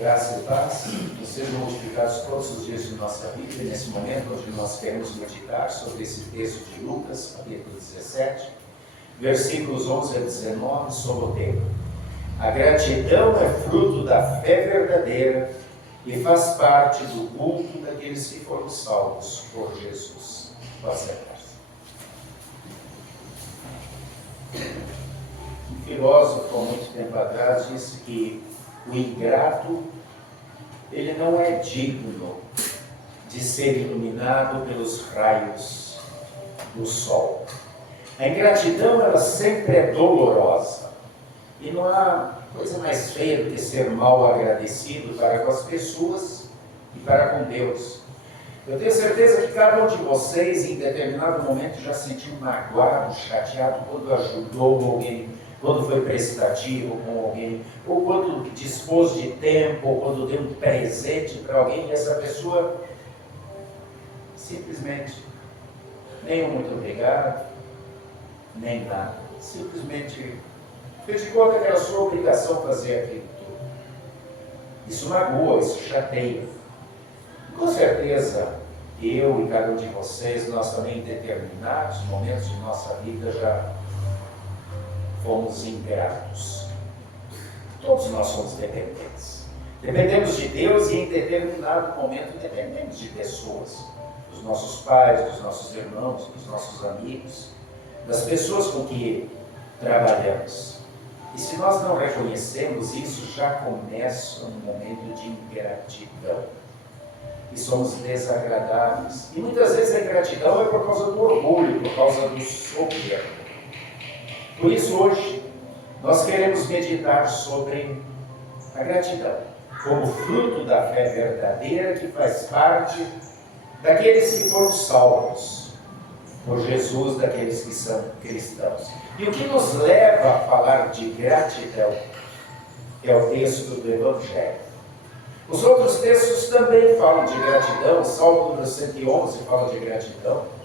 Graça e paz, que sejam multiplicados todos os dias de nossa vida, e nesse momento onde nós queremos meditar sobre esse texto de Lucas, capítulo 17, versículos 11 a 19, sobre o tema: a gratidão é fruto da fé verdadeira e faz parte do culto daqueles que foram salvos por Jesus. Pode sentar-se. Um filósofo, há muito tempo atrás, disse que o ingrato, ele não é digno de ser iluminado pelos raios do sol. A ingratidão, ela sempre é dolorosa. E não há coisa mais feia do que ser mal agradecido para com as pessoas e para com Deus. Eu tenho certeza que cada um de vocês, em determinado momento, já se sentiu magoado, chateado quando ajudou alguém, quando foi prestativo com alguém, ou quando dispôs de tempo, ou quando deu um presente para alguém, e essa pessoa simplesmente nem um muito obrigado, nem nada. Simplesmente fez de conta que era sua obrigação fazer aquilo tudo. Isso magoa, isso chateia. Com certeza, eu e cada um de vocês, nós também em determinados momentos de nossa vida já fomos ingratos. Todos nós somos dependentes. Dependemos de Deus e em determinado momento dependemos de pessoas, dos nossos pais, dos nossos irmãos, dos nossos amigos, das pessoas com que trabalhamos. E se nós não reconhecemos isso, já começa um momento de ingratidão. E somos desagradáveis. E muitas vezes a ingratidão é por causa do orgulho, por causa do soberbo. Por isso hoje nós queremos meditar sobre a gratidão, como fruto da fé verdadeira que faz parte daqueles que foram salvos por Jesus, daqueles que são cristãos. E o que nos leva a falar de gratidão é o texto do Evangelho. Os outros textos também falam de gratidão. O Salmo número 111 fala de gratidão.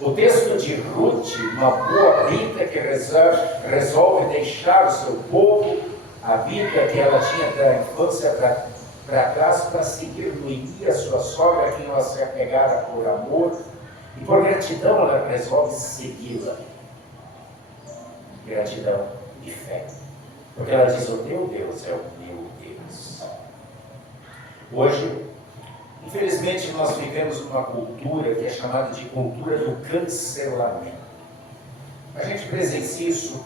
O texto de Ruth, uma boa rica que resolve deixar o seu povo, a vida que ela tinha da infância para trás, para seguir Noemi, a sua sogra, a quem ela se apegara por amor, e por gratidão ela resolve segui-la. Gratidão e fé. Porque ela diz: o teu Deus é o meu Deus. Hoje, infelizmente, nós vivemos uma cultura que é chamada de cultura do cancelamento. A gente presencia isso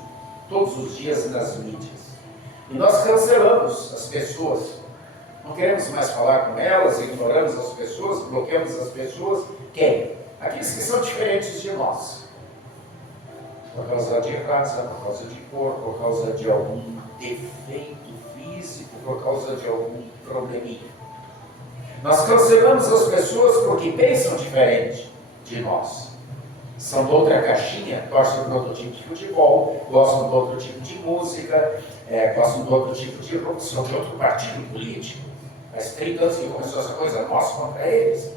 todos os dias nas mídias. E nós cancelamos as pessoas. Não queremos mais falar com elas, ignoramos as pessoas, bloqueamos as pessoas. Quem? Aqueles que são diferentes de nós. Por causa de raça, por causa de cor, por causa de algum defeito físico, por causa de algum probleminha. Nós cancelamos as pessoas porque pensam diferente de nós. São de outra caixinha, torcem para outro tipo de futebol, gostam de outro tipo de música, gostam de outro tipo de roupa, são de outro partido político. Faz 30 anos que começou essa coisa nossa contra eles.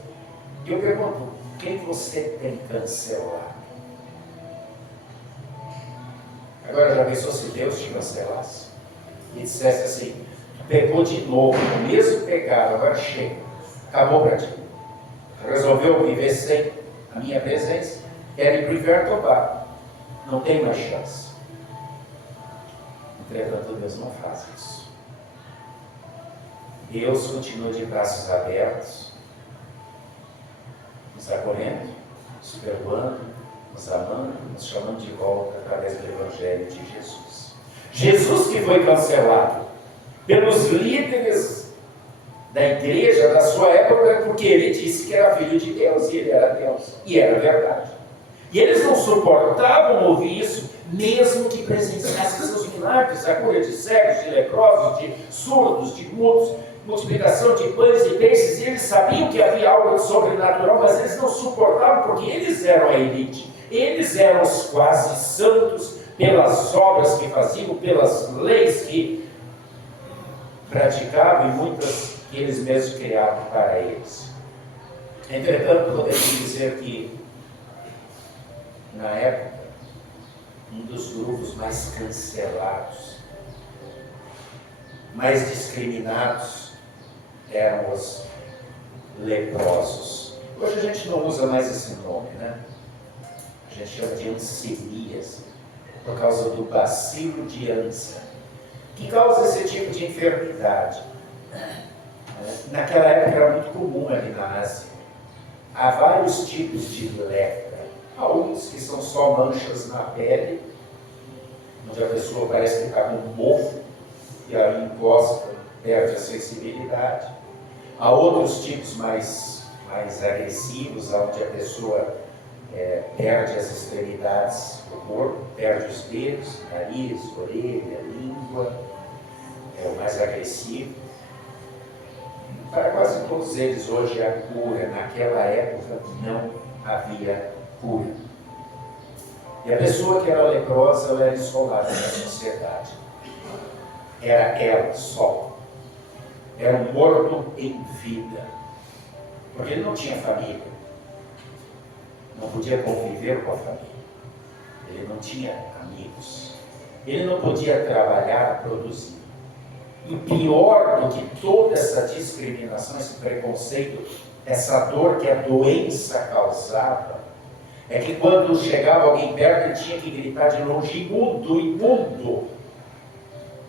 E eu pergunto: quem você tem cancelado? Agora já pensou se Deus te cancelasse? E dissesse assim: pegou de novo, o mesmo pecado, agora chega, acabou para ti. Resolveu viver sem a minha presença, quer ir para o inferno topar. Não tem mais chance. Entretanto, Deus não faz isso. Deus continua de braços abertos, nos acolhendo, nos perdoando, nos amando, nos chamando de volta através do Evangelho de Jesus. Jesus que foi cancelado pelos líderes da igreja da sua época, porque ele disse que era filho de Deus, e ele era Deus, e era verdade. E eles não suportavam ouvir isso, mesmo que presenciassem seus milagres, a cura de cegos, de leprosos, de surdos, de mudos, multiplicação de pães e peixes. E eles sabiam que havia algo sobrenatural, mas eles não suportavam, porque eles eram a elite. Eles eram os quase santos pelas obras que faziam, pelas leis que praticavam e muitas que eles mesmos criavam para eles. Entretanto, podemos dizer que, na época, um dos grupos mais cancelados, mais discriminados, eram os leprosos. Hoje a gente não usa mais esse nome, né? A gente chama de hanseníase, por causa do bacilo de Hansa, que causa esse tipo de enfermidade. Naquela época era muito comum ali na Ásia. Há vários tipos de lepra. Há uns que são só manchas na pele, onde a pessoa parece que está com um mofo, e aí encosta, perde a sensibilidade. Há outros tipos mais agressivos, onde a pessoa perde as extremidades do corpo, perde os dedos, nariz, orelha, língua, é o mais agressivo. Para quase todos eles hoje há cura. Naquela época não havia cura. E a pessoa que era leprosa, ela era isolada na sociedade. Era ela só. Era um morto em vida. Porque ele não tinha família. Não podia conviver com a família. Ele não tinha amigos. Ele não podia trabalhar, produzir. E pior do que toda essa discriminação, esse preconceito, essa dor que a doença causava, é que quando chegava alguém perto, ele tinha que gritar de longe: imundo, imundo,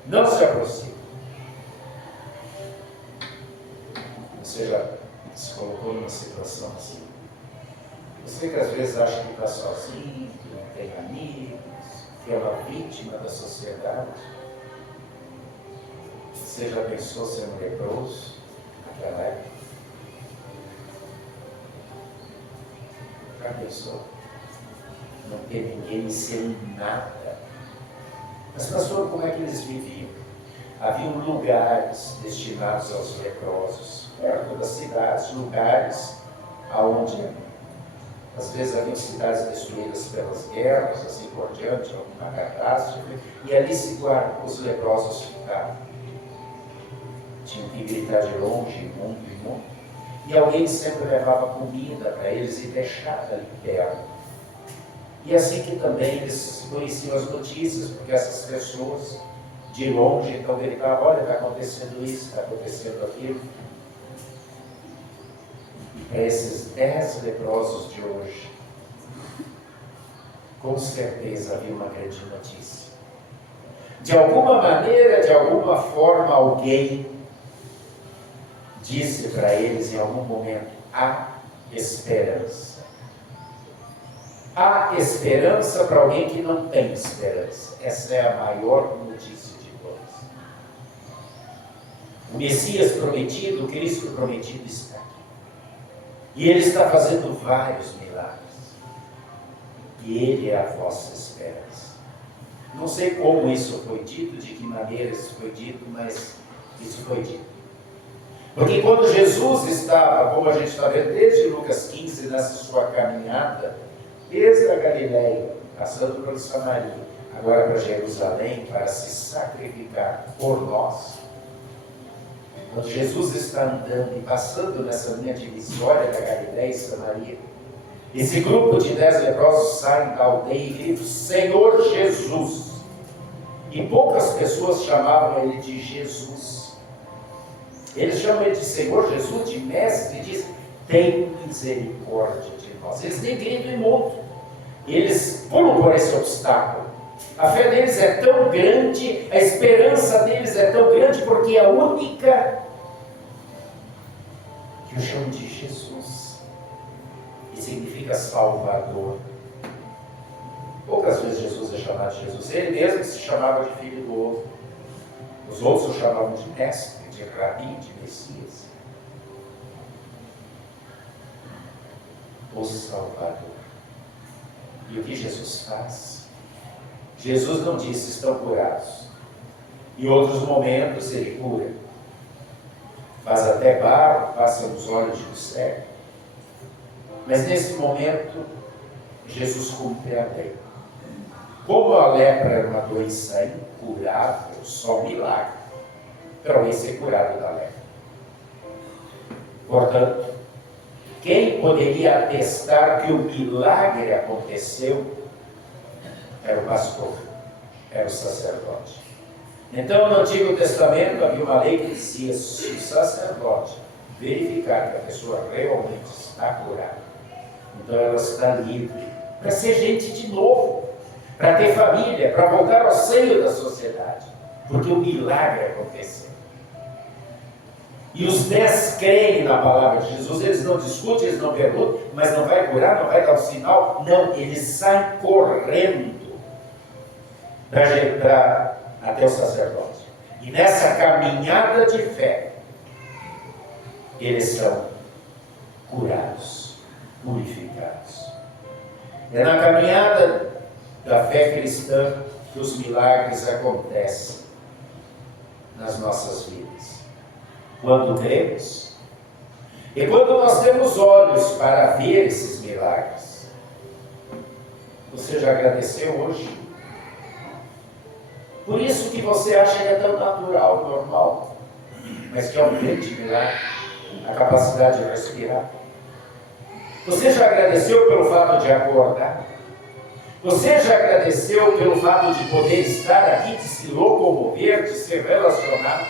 não se aproxime. Você já se colocou numa situação assim? Você que às vezes acha que está sozinho, que não tem amigos, que é uma vítima da sociedade. Você já pensou ser um leproso naquela época? Já pensou? Não ter ninguém e ser nada. Mas, pastor, como é que eles viviam? Haviam lugares destinados aos leprosos, perto das cidades, lugares aonde, às vezes, haviam cidades destruídas pelas guerras, assim por diante, alguma catástrofe, e ali os leprosos ficavam. Tinham que gritar de longe, imundo, imundo. E alguém sempre levava comida para eles e deixava ali perto. E assim que também eles conheciam as notícias, porque essas pessoas de longe então gritavam: olha, está acontecendo isso, está acontecendo aquilo. E para esses 10 leprosos de hoje, com certeza havia uma grande notícia. De alguma maneira, de alguma forma, alguém disse para eles em algum momento: há esperança. Há esperança para alguém que não tem esperança. Essa é a maior notícia de todas. O Messias prometido, o Cristo prometido está aqui. E Ele está fazendo vários milagres. E Ele é a vossa esperança. Não sei como isso foi dito, de que maneira isso foi dito, mas isso foi dito. Porque quando Jesus estava, como a gente está vendo desde Lucas 15, nessa sua caminhada, desde a Galileia, passando por Samaria, agora para Jerusalém, para se sacrificar por nós. Quando Jesus está andando e passando nessa linha divisória da Galileia e Samaria, esse grupo de 10 leprosos saem da aldeia e gritam: Senhor Jesus! E poucas pessoas chamavam ele de Jesus. Eles chamam ele de Senhor Jesus, de Mestre, e dizem: tem misericórdia de nós. Eles nem gritam imundo. Eles pulam por esse obstáculo. A fé deles é tão grande, a esperança deles é tão grande, porque é a única que eu chamo de Jesus, que significa Salvador. Poucas vezes Jesus é chamado de Jesus. Ele mesmo se chamava de Filho do Outro. Os outros o chamavam de Mestre, de Rabi, de Messias. O Salvador. E o que Jesus faz? Jesus não disse: estão curados. Em outros momentos ele cura. Faz até barro, passa nos olhos do cego. Mas nesse momento, Jesus cumpre a lei. Como a lepra era uma doença incurável, só milagre para alguém ser curado da lepra. Portanto, quem poderia atestar que o milagre aconteceu era o pastor, era o sacerdote. Então, no Antigo Testamento havia uma lei que dizia: se o sacerdote verificar que a pessoa realmente está curada, então ela está livre para ser gente de novo, para ter família, para voltar ao seio da sociedade, porque o milagre aconteceu. E os 10 creem na palavra de Jesus, eles não discutem, eles não perguntam, mas não vai curar, não vai dar um sinal, não, eles saem correndo até o sacerdote. E nessa caminhada de fé, eles são curados, purificados. É na caminhada da fé cristã que os milagres acontecem nas nossas vidas. Quando cremos, e quando nós temos olhos para ver esses milagres. Você já agradeceu hoje? Por isso que você acha que é tão natural, normal, mas que é um grande milagre, a capacidade de respirar. Você já agradeceu pelo fato de acordar? Você já agradeceu pelo fato de poder estar aqui, de se locomover, de se relacionar?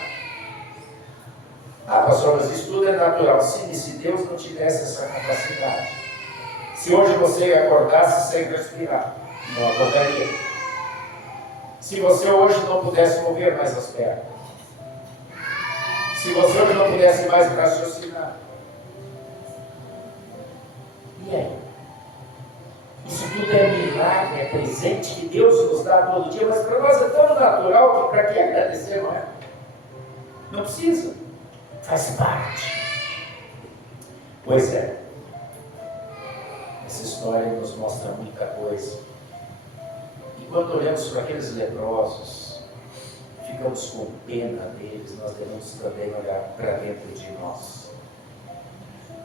Ah, pastor, mas isso tudo é natural. Sim, se Deus não tivesse essa capacidade, se hoje você acordasse sem respirar, não acordaria. Se você hoje não pudesse mover mais as pernas, se você hoje não pudesse mais raciocinar, e aí? Isso tudo é milagre, é presente que Deus nos dá todo dia, mas para nós é tão natural que para que agradecer, não é? Não precisa, faz parte. Pois é, essa história nos mostra muita coisa. E quando olhamos para aqueles leprosos, ficamos com pena deles, nós devemos também olhar para dentro de nós.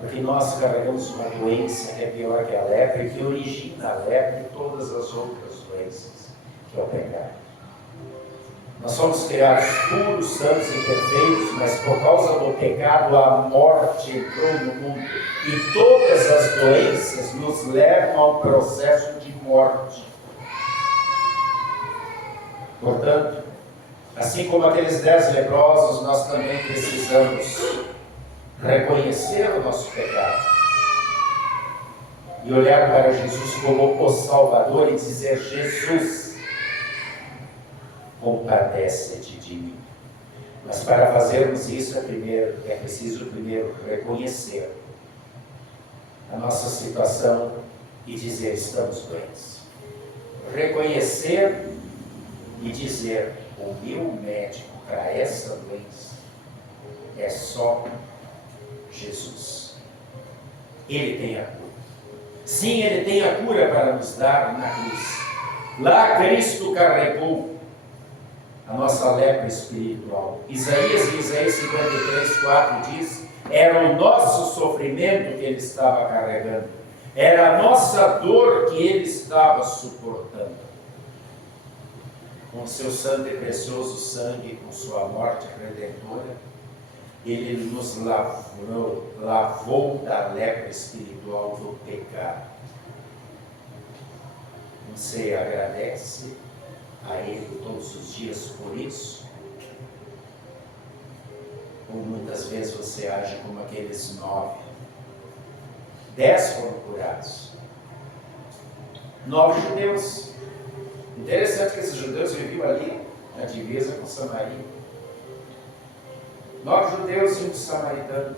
Porque nós carregamos uma doença que é pior que a lepra e que origina a lepra e todas as outras doenças, que é o pecado. Nós somos criados puros, santos e perfeitos, mas por causa do pecado a morte entrou no mundo. E todas as doenças nos levam ao processo de morte. Portanto, assim como aqueles 10 leprosos, nós também precisamos reconhecer o nosso pecado e olhar para Jesus como o Salvador e dizer: Jesus, compadece-te de mim. Mas para fazermos isso é preciso primeiro reconhecer a nossa situação e dizer: estamos doentes. Reconhecer e dizer: o meu médico para essa doença é só Jesus. Ele tem a cura. Sim, Ele tem a cura para nos dar na cruz. Lá Cristo carregou a nossa lepra espiritual. Isaías 53:4 diz: era o nosso sofrimento que Ele estava carregando. Era a nossa dor que Ele estava suportando. Com seu santo e precioso sangue, com sua morte redentora, Ele nos lavou da lepra espiritual do pecado. Você agradece a Ele todos os dias por isso? Ou muitas vezes você age como aqueles 9? 10 foram curados. 9 judeus. Interessante que esses judeus viviam ali, na divisa com Samaria. 9 judeus e um samaritano.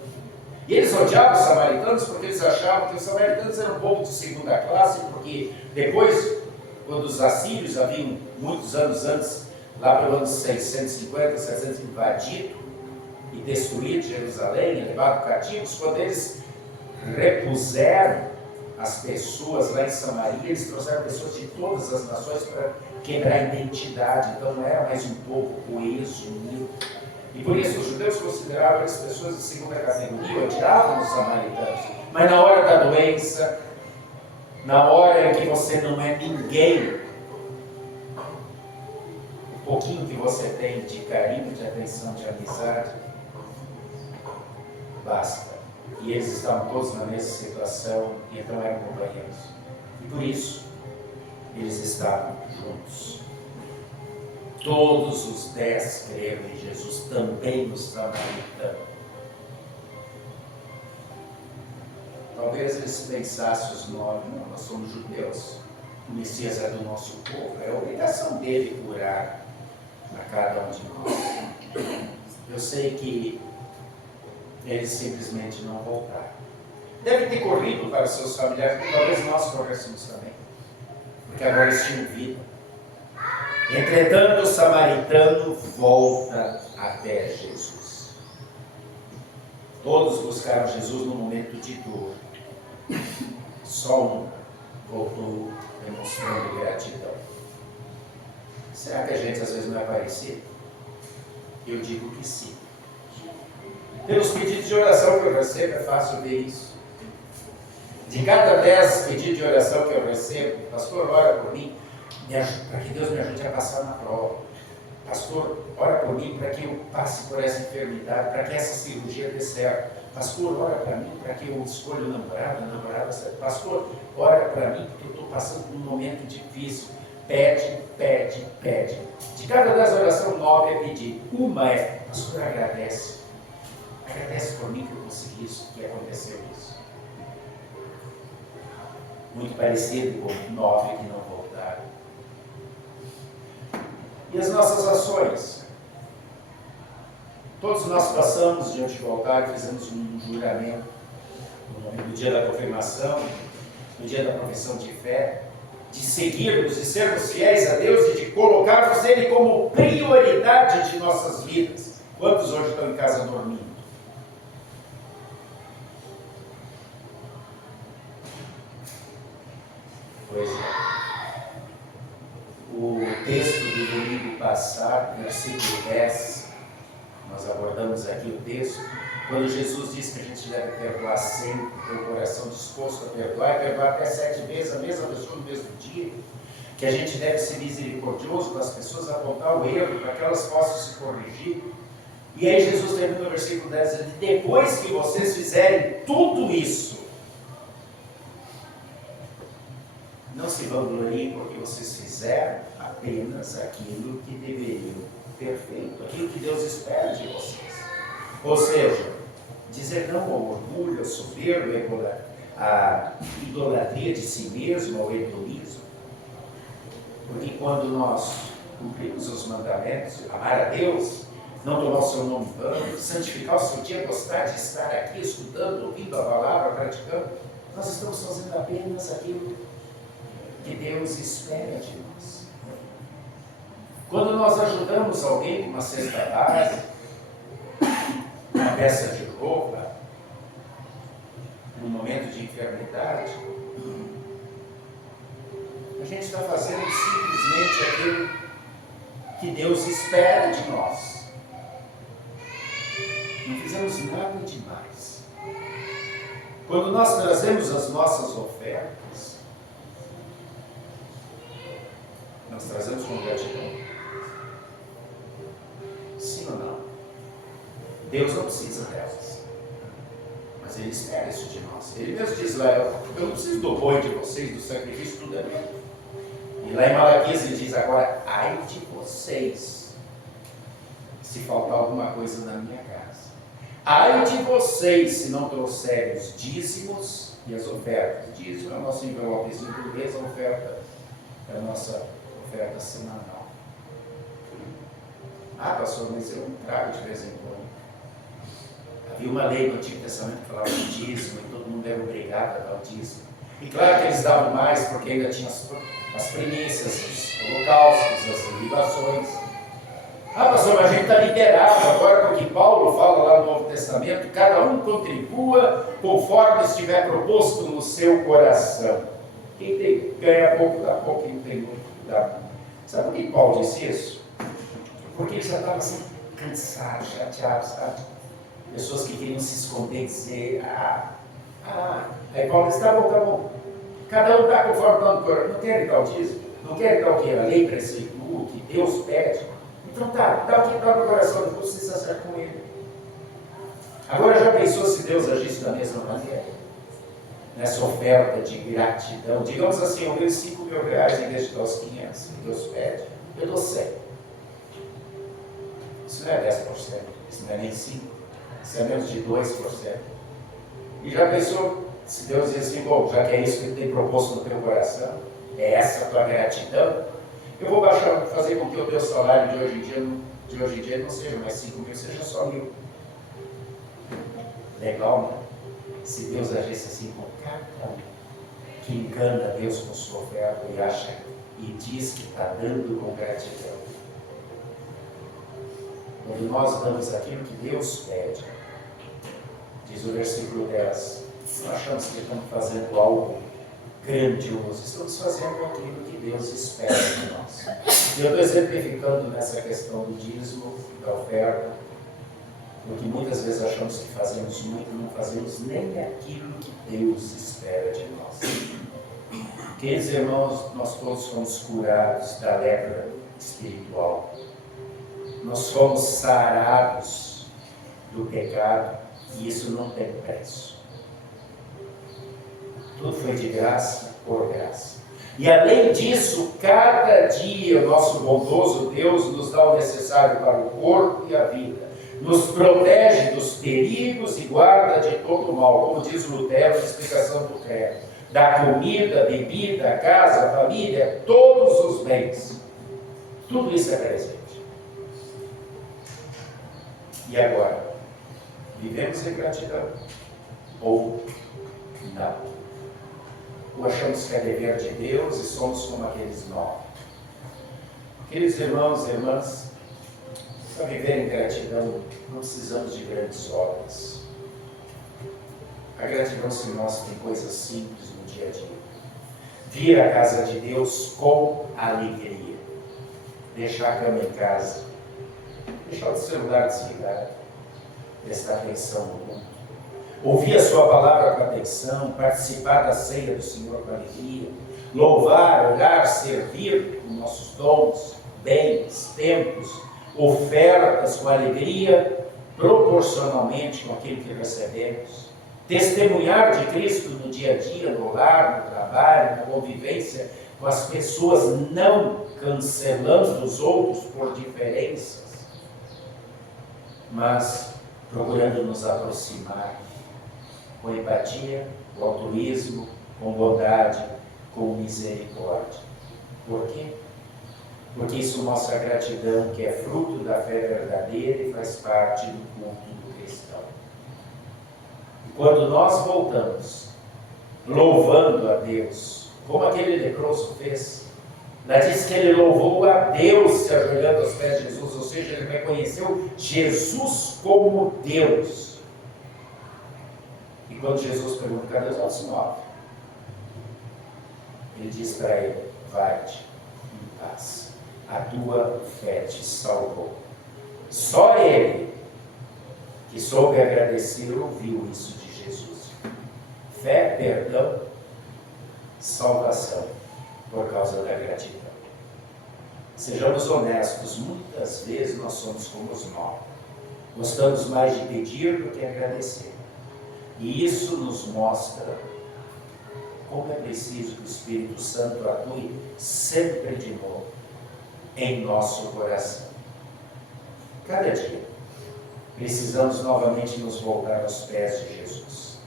E eles odiavam os samaritanos porque eles achavam que os samaritanos eram um povo de segunda classe, porque depois, quando os assírios haviam, muitos anos antes, lá pelo ano 650, 700, invadido e destruído Jerusalém, levado cativos, quando eles repuseram as pessoas lá em Samaria, eles trouxeram pessoas de todas as nações para quebrar a identidade. Então não era mais um povo coeso, unido. E por isso os judeus consideravam as pessoas de segunda categoria, odiavam os samaritanos. Mas na hora da doença, na hora em que você não é ninguém, o pouquinho que você tem de carinho, de atenção, de amizade, basta. E eles estavam todos na mesma situação, e então eram companheiros. E por isso, eles estavam juntos. Todos os 10 creram em Jesus, também os samaritanos. Talvez eles pensassem os 9, não, nós somos judeus, o Messias é do nosso povo, é a obrigação dele curar a cada um de nós. Eu sei que eles simplesmente não voltaram. Devem ter corrido para os seus familiares, porque talvez nós corrêssemos também, porque agora eles tinham vida. Entretanto, o samaritano volta até Jesus. Todos buscaram Jesus no momento de dor. Só um voltou demonstrando gratidão. Será que a gente às vezes não é parecido? Eu digo que sim. Pelos pedidos de oração que eu recebo, é fácil ver isso. De cada 10 pedidos de oração que eu recebo, pastor, ora por mim, para que Deus me ajude a passar na prova. Pastor, ora por mim para que eu passe por essa enfermidade, para que essa cirurgia dê certo. Pastor, ora para mim para que eu escolha o namorada certo. Pastor, ora para mim porque eu estou passando por um momento difícil. Pede, pede, pede. De cada 10 orações, 9 é pedir. Uma é, pastor, agradece. Agradece por mim que eu consegui isso, que aconteceu isso. Muito parecido com 9 que não voltaram. E as nossas ações? Todos nós passamos diante do altar e fizemos um juramento no dia da confirmação, no dia da profissão de fé, de seguirmos e sermos fiéis a Deus e de colocarmos Ele como prioridade de nossas vidas. Quantos hoje estão em casa dormindo? Pois é. O texto do domingo passado, versículo 10, nós abordamos aqui o texto, quando Jesus disse que a gente deve perdoar sempre, ter o coração disposto a perdoar, e perdoar até 7 vezes a mesma pessoa no mesmo dia, que a gente deve ser misericordioso com as pessoas, apontar o erro para que elas possam se corrigir. E aí Jesus termina no versículo 10, dizendo, depois que vocês fizerem tudo isso, não se vangloriem porque vocês fizeram apenas aquilo que deveriam ter feito, aquilo que Deus espera de vocês. Ou seja, dizer não ao orgulho, ao soberbo, à idolatria de si mesmo, ao hedonismo. Porque quando nós cumprimos os mandamentos, amar a Deus, não tomar o seu nome em vão, santificar o seu dia, gostar de estar aqui escutando, ouvindo a palavra, praticando, nós estamos fazendo apenas aquilo que Deus espera de nós. Quando nós ajudamos alguém com uma cesta básica, uma peça de roupa, num momento de enfermidade, a gente está fazendo simplesmente aquilo que Deus espera de nós. Não fizemos nada demais. Quando nós trazemos as nossas ofertas, nós trazemos com gratidão. Sim ou não? Deus não precisa delas. Mas Ele espera isso de nós. Ele mesmo diz lá, eu não preciso do boi de vocês, do sacrifício, tudo é meu. E lá em Malaquias ele diz agora, ai de vocês, se faltar alguma coisa na minha casa. Ai de vocês, se não trouxerem os dízimos e as ofertas. Dízimo é o nosso envelopezinho por mês, a oferta é a nossa oferta semanal. Ah, pastor, mas eu não trago de vez em quando. Havia uma lei no Antigo Testamento que falava de dízimo e todo mundo era obrigado a dar o dízimo. E claro que eles davam mais porque ainda tinha as primícias, os holocaustos, as libações. Ah, pastor, mas a gente está liberado agora porque Paulo fala lá no Novo Testamento, cada um contribua conforme estiver proposto no seu coração. Quem tem, ganha pouco, dá pouco, quem tem muito, dá muito. Sabe por que Paulo disse isso? Porque ele já estava assim, cansado, chateado, sabe? Pessoas que queriam se esconder e dizer, aí Paulo disse, tá bom. Cada um está conforme está no coração. Não quer dar o dízimo, não quer dar o que a lei preceitua, o que Deus pede. Então dá o que está no coração, depois você se acerta com ele. Agora já pensou se Deus agisse da mesma maneira? Nessa oferta de gratidão. Digamos assim, eu ganho 5 mil reais em vez de dar os 500. Deus pede, eu dou 100. Isso não é 10%, isso não é nem 5%, isso é menos de 2%. E já pensou, se Deus diz assim, bom, já que é isso que Ele tem proposto no teu coração, é essa a tua gratidão, eu vou fazer com que o teu salário de hoje em dia não seja mais 5 mil, seja só 1.000. Legal, né? Se Deus agisse assim com cada um que engana Deus com sua oferta e acha e diz que está dando com gratidão. Quando nós damos aquilo que Deus pede, diz o versículo 10, não achamos que estamos fazendo algo grandioso, estamos fazendo aquilo que Deus espera de nós. E eu estou exemplificando nessa questão do dízimo, da oferta, porque muitas vezes achamos que fazemos muito e não fazemos nem aquilo que Deus espera de nós. Queridos irmãos, nós todos fomos curados da lepra espiritual. Nós fomos sarados do pecado e isso não tem preço. Tudo foi de graça por graça. E além disso, cada dia o nosso bondoso Deus nos dá o necessário para o corpo e a vida. Nos protege dos perigos e guarda de todo o mal, como diz Lutero na explicação do credo. Da comida, bebida, casa, família, todos os bens. Tudo isso é presente. E agora? Vivemos em gratidão? Ou não? Ou achamos que é dever de Deus e somos como aqueles 9? Queridos irmãos e irmãs, para viver em gratidão, não precisamos de grandes obras. A gratidão se mostra em coisas simples no dia a dia. Vir à casa de Deus com alegria. Deixar a cama em casa. Deixar o celular desligado. Prestar atenção no mundo. Ouvir a sua palavra com atenção. Participar da ceia do Senhor com alegria. Louvar, orar, servir com nossos dons, bens, tempos, ofertas com alegria, proporcionalmente com aquilo que recebemos. Testemunhar de Cristo no dia a dia, no lar, no trabalho, na convivência com as pessoas, não cancelando os outros por diferenças, mas procurando nos aproximar com empatia, com altruísmo, com bondade, com misericórdia. Por quê? Porque isso mostra a gratidão que é fruto da fé verdadeira e faz parte do culto do cristão. E quando nós voltamos, louvando a Deus, como aquele leproso fez, ela diz que ele louvou a Deus se ajoelhando aos pés de Jesus, ou seja, ele reconheceu Jesus como Deus. E quando Jesus pergunta, cadê os outros 9? Ele diz para ele, vai-te em paz. A tua fé te salvou. Só ele, que soube agradecer, ouviu isso de Jesus. Fé, perdão, salvação, por causa da gratidão. Sejamos honestos, muitas vezes nós somos como os 9. Gostamos mais de pedir do que agradecer. E isso nos mostra como é preciso que o Espírito Santo atue sempre de novo em nosso coração. Cada dia, precisamos novamente nos voltar aos pés de Jesus.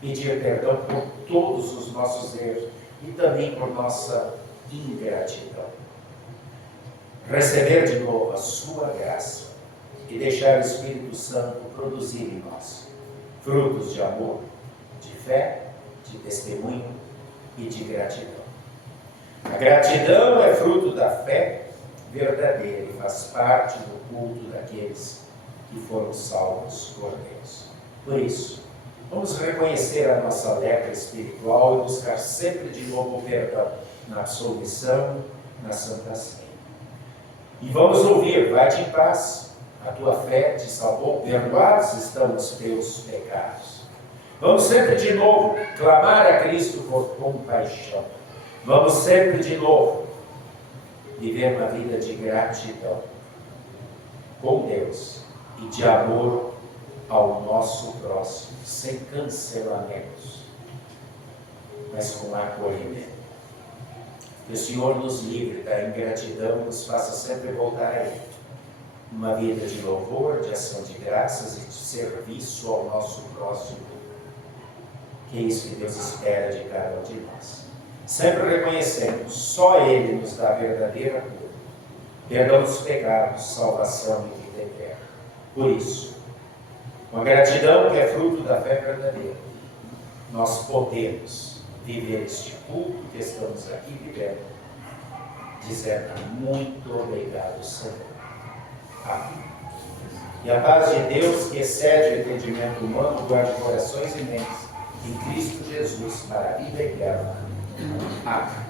Pedir perdão por todos os nossos erros e também por nossa ingratidão. Receber de novo a sua graça e deixar o Espírito Santo produzir em nós frutos de amor, de fé, de testemunho e de gratidão. A gratidão é fruto da fé verdadeira e faz parte do culto daqueles que foram salvos por Deus. Por isso, vamos reconhecer a nossa lepra espiritual e buscar sempre de novo o perdão na absolvição, na Santa Ceia. E vamos ouvir, vai-te em paz, a tua fé te salvou, perdoados estão os teus pecados. Vamos sempre de novo clamar a Cristo por compaixão. Vamos sempre de novo viver uma vida de gratidão com Deus e de amor ao nosso próximo, sem cancelamentos, mas com acolhimento. Que o Senhor nos livre da ingratidão e nos faça sempre voltar a Ele. uma vida de louvor, de ação de graças e de serviço ao nosso próximo. Que é isso que Deus espera de cada um de nós. Sempre reconhecendo, só Ele nos dá a verdadeira cura, perdão dos pecados, salvação e vida eterna. Por isso, com a gratidão que é fruto da fé verdadeira, nós podemos viver este culto que estamos aqui vivendo, dizendo muito obrigado, Senhor. Amém. E a paz de Deus, que excede o entendimento humano, guarde corações e mentes em Cristo Jesus para a vida eterna. Amém.